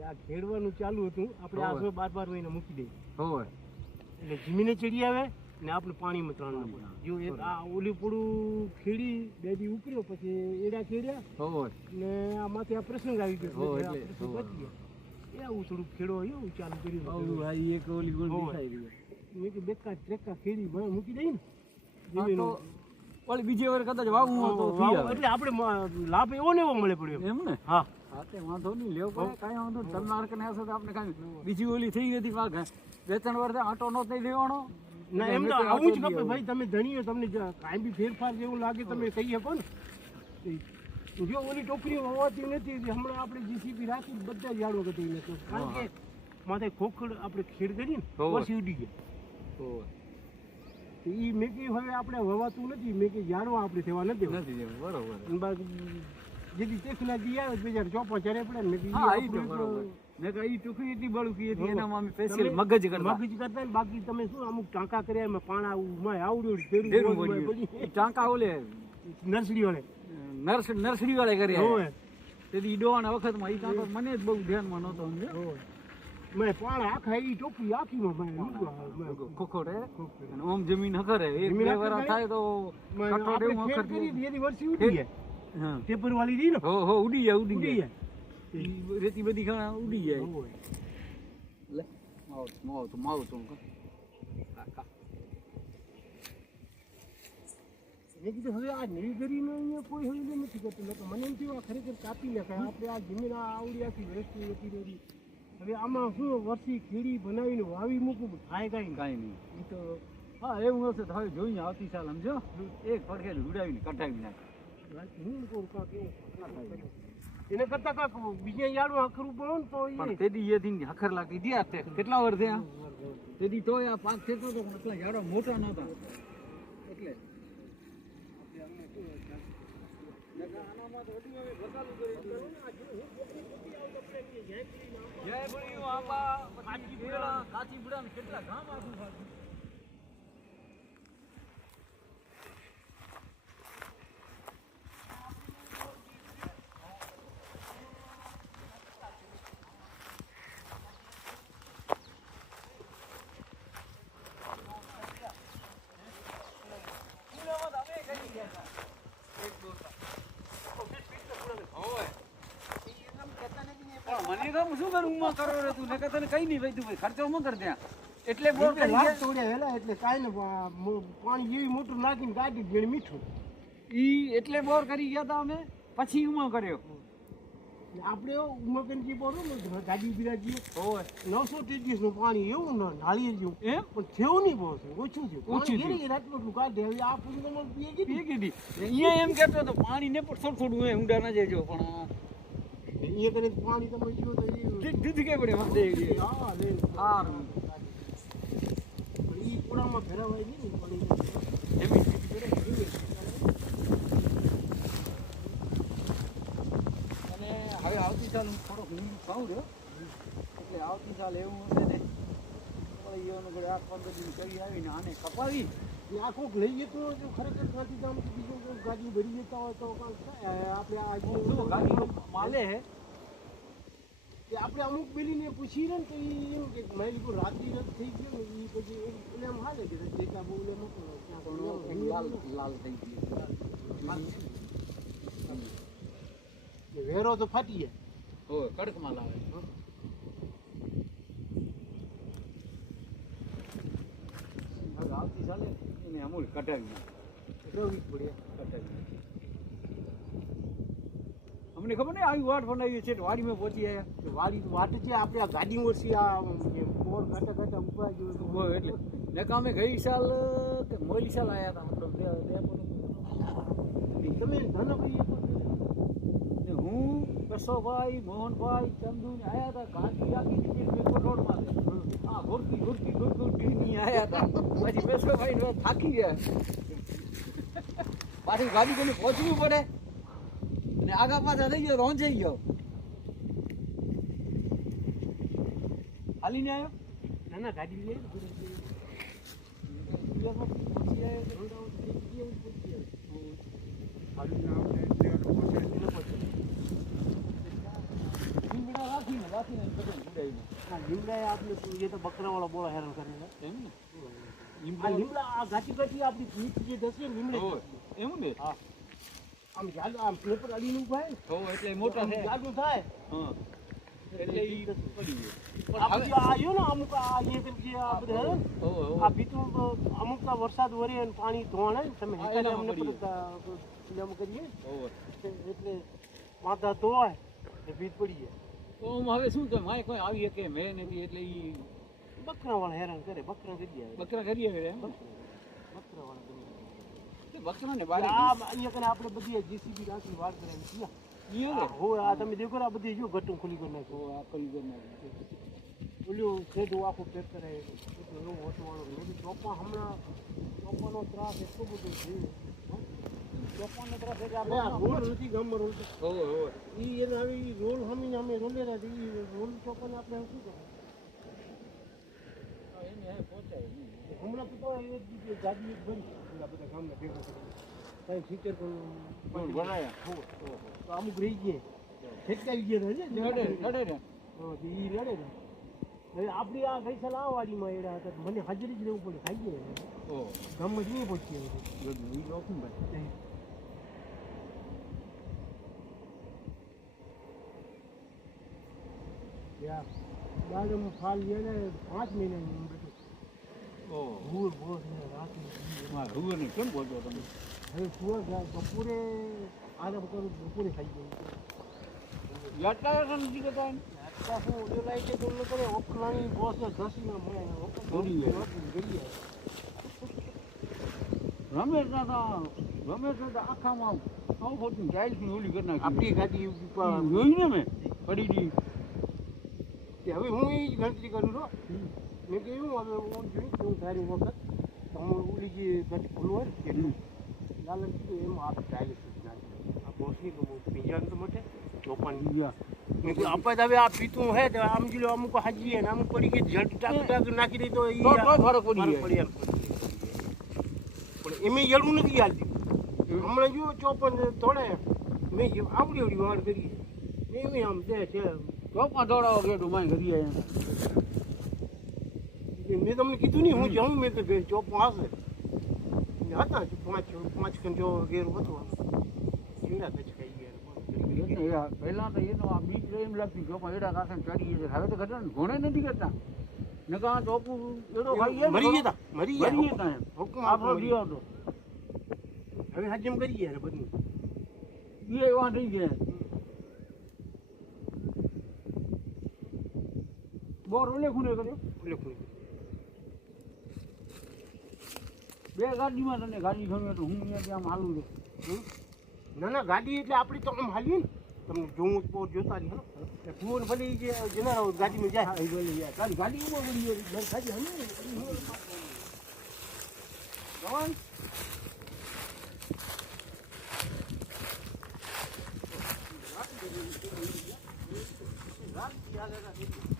આ ખેડવાનું ચાલુ હતું આપણે આ 12 મહિને મૂકી દઈએ હોય એટલે જમીને ચડી આવે ને આપણે પાણીમાં ત્રણ જો આ ઓલી પૂડું ખેડી બે દી ઉકળ્યો પછી એડા ખેડ્યા હોય ને આ માથે આ પ્રસંગ આવી ગયો એટલે બચી ગયા આવું થોડુંક ખેડો એવું ચાલુ કર્યું એક ઓલી ગોળ દેખાઈ રહી મેં કે બેકાર ટ્રેક્ટર ખેડી મૂકી દઈએ ને ઓલી બીજી વાર કદાચ વાવું તો એટલે આપણે લાભ એવો ને એવો મળે પડ્યો એમ ને હા હા તે વાંધો નહીં લેવો પડે કાંઈ વાંધો નહીં તમને અડકને હશે તો આપણે કાંઈ બીજી ઓલી થઈ હતી પાક 2-3 વર્ષે આંટો નો થઈ દેવાનો ના એમ તો આવું જ ખપે ભાઈ તમે ધણીઓ તમને કાંઈ બી ફેરફાર જેવું લાગે તમે કહી શકો ને જો ઓલી ટોકરીઓ હોવાતી નથી હમણાં આપણે જીસીબી રાખી બધા ઝાડો કટી નથી કારણ કે માથે ખોખડ આપણે ખેડ કરીએ ને પછી ઉડી ગયા એ મેં કહ્યું હવે આપણે વવાતું નથી મેં કે ઝાડવા આપણે થવા નથી બરોબર જેથી ટેકના દી આવે 2004 ચરે પડે ને મેં કહી ટુકડી એટલી બળુકી હતી એનામાં અમે સ્પેશિયલ મગજ કરતા ને બાકી તમે શું અમુક ટાંકા કર્યા એમાં પાણા આવડ્યું ટાંકા ઓલે નર્સરી વાળે નર્સરી વાળે કર્યા તેથી ડોવાના વખતમાં એ ટાંકા મને જ બહુ ધ્યાનમાં નહોતો સમજ્યો મેં પાણા આખા એ ટોપી આખીમાં ખોખોડે અને ઓમ જમીન હકરે એક બે વાર થાય તો કટોડે હું હકર એની વર્ષી ઉડી જાય પેપર વાળી રી ને હો ઉડી જાય રેતી બધી ઘણા ઉડી જાય લે માવ તો કાકા મેં કીધું હવે આ નીલગીરીનો અહીંયા કોઈ હવે નથી કરતું મને એમ થયું આ ખરેખર કાપી નાખાય આપણે આ જમીન આવડી આખી વરસતી હતી રહી હવે આમાં શું વર્ષી ખેડી બનાવીને વાવી મૂકવું થાય કાંઈ નહીં એ તો હા એવું હશે તો હવે જોઈએ આવતી સાલ સમજો એક પડખે ઉડાવીને કટાવી નાખે હું કહું કાંક એને કરતા કાંક બીજે યાડું હખરું પડો ને તો પણ તેદી એથી હખર લાગી દે કેટલા વર્ષ થયા તેદી તોય આ પાક થતો હતો પણ એટલા યાડો મોટા નહોતા એટલે કેટલા ગામ આખું મને શું કરું માં કરો રે તું નકર તને કઈ નહીં ભાઈ તું ખર્ચો ન કર ત્યાં એટલે બોર કરી લાખ તોડ્યા હેલા એટલે કાઈ ને પાણી જેવી મોટર નાખીને ગાડી ગેણ મીઠું ઈ એટલે બોર કરી ગયા તા અમે પછી ઉમો કર્યો આપણે ઉમો કરીને જે બોર ને ગાડી બિરાજી હોય 933 નું પાણી એવું ન ઢાળી ગયું એમ પણ થયું નહીં બહુ ઓછું થયું રાતનું કાઢે હવે આ પૂરું પીએ કીધી અહીંયા એમ કહેતો તો પાણી ને પણ થોડું ઊંડા ના જજો પણ અહીંયા કરીને પાણી તમે જો તો દીધી કે પડે વાંધે હા લે હા પણ ઈ પૂરામાં ભરાવાય નહીં પાણી એમ અને હવે આવતી સાલ હું થોડોક ખાઉં રહ્યો એટલે આવતી સાલ એવું હશે ને એનું 8-15 દિન કરી આવીને આને કપાવી આ કોક લઈ જતો જો ખરેખર ત્યાંથી તો બીજું કોઈ ગાડી ભરી જતા હોય તો આપણે આ ગાડી માલે હે કે આપણે અમુક બેલીને પૂછી ને તો એમ કે મારી લોકો રાત્રિ રદ થઈ ગયો ને એ પછી એટલે એમ હાલે કે દેખા બહુ લે મૂકો લાલ થઈ ગયો વેરો તો ફાટી જાય હોય કડકમાં લાવે આવતી ચાલે એને અમૂલ કટાવી રોવી પડે કટાવી અમને ખબર નહીં આવી વાટ બનાવી છે વાડીમાં પહોંચી આવ્યા વાડી વાટ છે આપણે આ ગાડી વર્ષી આ પોર કાટા કાટા ઉભા ગયો એટલે નકામે ગઈ સાલ કે મોલી સાલ આવ્યા હતા મતલબ તમે ધનભાઈ ને હું કશોભાઈ મોહનભાઈ ચંદુ ને આવ્યા હતા ગાડી આખી મેં રોડમાં હા ઘૂરતી આવ્યા હતા પછી કશોભાઈ થાકી ગયા પાછી ગાડી કોઈને પહોંચવું પડે અને આગા પાછા થઈ ગયો રોંજાઈ ગયો હાલીને આવ્યો ના ગાડી લઈ રાખીને વાંચીને બધું ઉડાઈને. આ લીમડા આપણે એ તો બકરાવાળા બહુ હેરાન કરે છે. એમ ને? આ લીમડા આ ગાંઠી આપણી પીઠ જે થશે ને લીમડે હોય. એવું ને? હા આમ જાડું આમ પેપર અડીને ઊભા હોય ને હો, એટલે મોટા છે. જાડું થાય હા. એટલે ઈ પડી ગયું. આ બધું આ રહ્યું ને અમુક આ અહીંયા જે આ બધું હે ને, હો, હો. આ ભીતું અમુક તો વરસાદ વરે અને પાણી ધોવાણે ને તમે હા, હેઠળ એનામાં અમને પડી પેલું આમ કરીએ હો. એટલે માથા ધોવાય એ ભીત પડી જાય. તો હું હવે શું કહે માય કોઈ આવી શકે મેં નથી એટલે ઈ બકરાવાળા હેરાન કરે બકરા કરી જાય બકરા કરીએ હવે એમ. બકરાવાળા કરી તે બકરાને જાય. બારે આ અહીંયા કને આપણે બધી જીસીબી રાખી વાર કરાવી છીએ. ઈ હવે હો આ તમે દેખો ને આ બધી જો ગટું ખુલી કરી નાખ્યું. હો આ કરી દે નાખી. ઓલું સેડું આખું પેક કરાય એવું હોટવાળો બધું ચોપા હમણાં ચોપાનો ત્રાસ એટલો બધો છે. ચોપાનો ત્રાસ એટલે આપણે આ આપણે રોલ નથી ગામમાં રોલ તો હો હો. ઈ એને હવે ઈ રોલ હમીને અમે રોલેરા છે ઈ રોલ ચોપાને આપણે શું કરવું? એને હે પહોંચાય નહીં. હમણાં તો એ જ ગાડી એક ભરી પેલા બધા ગામના ભેગા કરી કાંઈ ફીચર રોલ બનાયા. હો તો અમુક રહી ગયા છેટકાઈ ગયા છે નડે નડે ને. હા તો ઈ લડે ને હવે આપણી આ ગઈ સાલ આ વાડીમાં એડા હતા તો મને હાજરી જ રહેવું પડે ખાઈ ગયા ઓ ગામમાં જ નહીં પહોંચીએ બધું ઈ જોખમ ભાઈ. દાડમ ફાલ એને 5 મહિનાની બેઠું ઓ ભૂર ભૂર ને રાતે માર હુવરને કેમ બોલતો તમે? હવે સુવર બપોરે આરામ કરું બપોરે ખાઈ ગયું યાત્રા કરતા નથી કરતા એમ? આટલા શું ઓલો લાઈ છે તો ઓલો કરે ઓકલાની બોસને ઘસીને મળે દોડી ગયો. ગઈ રમેશ ના તો આખામાં સૌ ખોટી ટાઇલ્સની ઓલી કરી નાખી. આપણી ગાડી જોઈ ને મેં પડી ગઈ. હવે હું એ જ ગણતરી કરું છું મેં કહ્યું હવે હું જોઈ હું ધારી વખત તમે ઓલી જે ગટ ખુલ્લું હોય ને કેટલું લાલન કીધું એમાં આપણે ટાઈલ આ બોસની તો પિંજરાનું તો મોટે ચોપાન ગયા. મેં કીધું આપણે હવે આ પીતું હે તો આમ જો અમુક હાજીએ ને અમુક પડી ગઈ જલ્દી ટાક નાખી દઈ તો ઈ તો ફરક પડી ફરક જાય. પણ એમ જલવું નથી હાલતી હમણાં જો ચોપન તોડે મેં આવડી આવડી વાર કરી એમ આમ દે છે ચોપમાં દોડાવો ગેટું માય ઘરી આવ્યા. મેં તમને કીધું નહીં હું જાઉં મેં તો ચોપમાં હશે હતા 5 ખંજો ઘેરું હતું જીવડા જ ખાઈ ગયા પહેલા તો એનો આ બીજ એમ લાગતી ચોપમાં એડા કાંઠે ચડી જાય. હવે તો ઘટના ઘોડે નથી કરતા. નકા ચોપું એડો ખાઈ ગયા મરી ગયા મરી ગયા ગયા એમ. હુકમ આપણો આપણો દિયો હતો હવે હજમ કરી ગયા બધું એ એવા થઈ ગયા. બોર ઓલે ખૂણે કર્યો. ઓલે કોઈ બે ગાડીમાં તને ગાડી ગમે તો હું અહીંયાથી આમ હાલું છું. ના ના ગાડી એટલે આપણી તો આમ હાલીએ ને તમને જોવું પોર જોતા જ હે ફોન ભલી જે જનારા ગાડીમાં જાય હા, એ બોલી જાય. તારી ગાડી ઉભો પડી ગઈ. દર ખાજી હમે જવાન? રાત યાદ હતા